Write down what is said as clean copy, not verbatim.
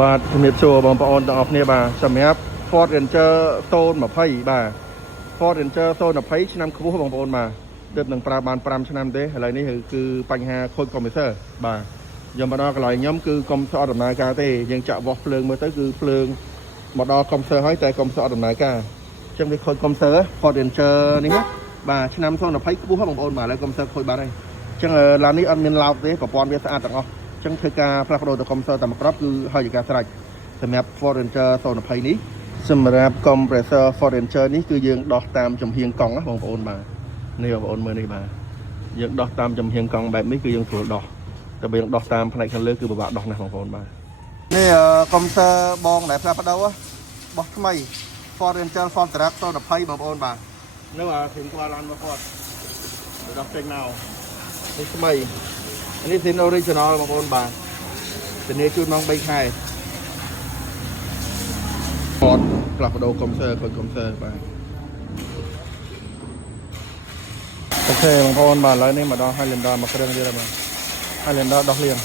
បាទជំរាបសួរបងប្អូនទាំងអស់គ្នាបាទសម្រាប់ Ford Ranger Zone 20បាទ Ford Ranger Zone 20ឆ្នាំខ្ពស់បងប្អូនបាទទើបនឹងប្រើបាន5ឆ្នាំទេឥឡូវនេះគឺបញ្ហាខូច compressor បាទយកមកដល់កន្លែងខ្ញុំគឺ compressor អត់ដំណើរការទេយើងចាក់វាស់ភ្លើងមើលទៅគឺភ្លើងមកដល់ compressor ហើយតែ compressor អត់ដំណើរការអញ្ចឹងវាខូច compressor Ford Ranger នេះបាទឆ្នាំ2020ខ្ពស់បងប្អូនបាទឥឡូវ compressor ខូចបាត់ហើយអញ្ចឹងឡាននេះអត់មានឡោកទេប្រព័ន្ធវាស្អាតទាំងអស់អញ្ចឹងធ្វើការផ្លាស់ប្ដូរទៅ compressor តែមួយគ្រាប់គឺហើយជាការស្រេចសម្រាប់ Ford Ranger 020នេះសម្រាប់ compressor Ford Ranger នេះគឺយើងដោះតាមចំហៀងកង់ណាបងប្អូនបាទនេះបងប្អូនមើលនេះបាទយើងដោះតាមចំហៀងកង់បែបនេះគឺយើងស្រួលដោះតែបើយើងដោះតាមផ្នែកខាងលើគឺពិបាកដោះណាស់បងប្អូនបាទនេះ compressor បងដែលផ្លាស់ប្ដូរបោះថ្មី Ford Ranger Ford Track 020បងប្អូនបាទនៅគ្រឿងក្បាលឡានរបស់គាត់ដោះចេញមកនេះថ្មីនេះ original បងប្អូនបាទធានាជូនមក3ខែFord ផ្លាស់ប្ដូរ compressor ខូច compressor បាទអូខេបងប្អូនបាទឥឡូវនេះមកដល់ Highlander មួយគ្រឿងទៀតហើយបាទ Highlander ដោះលាង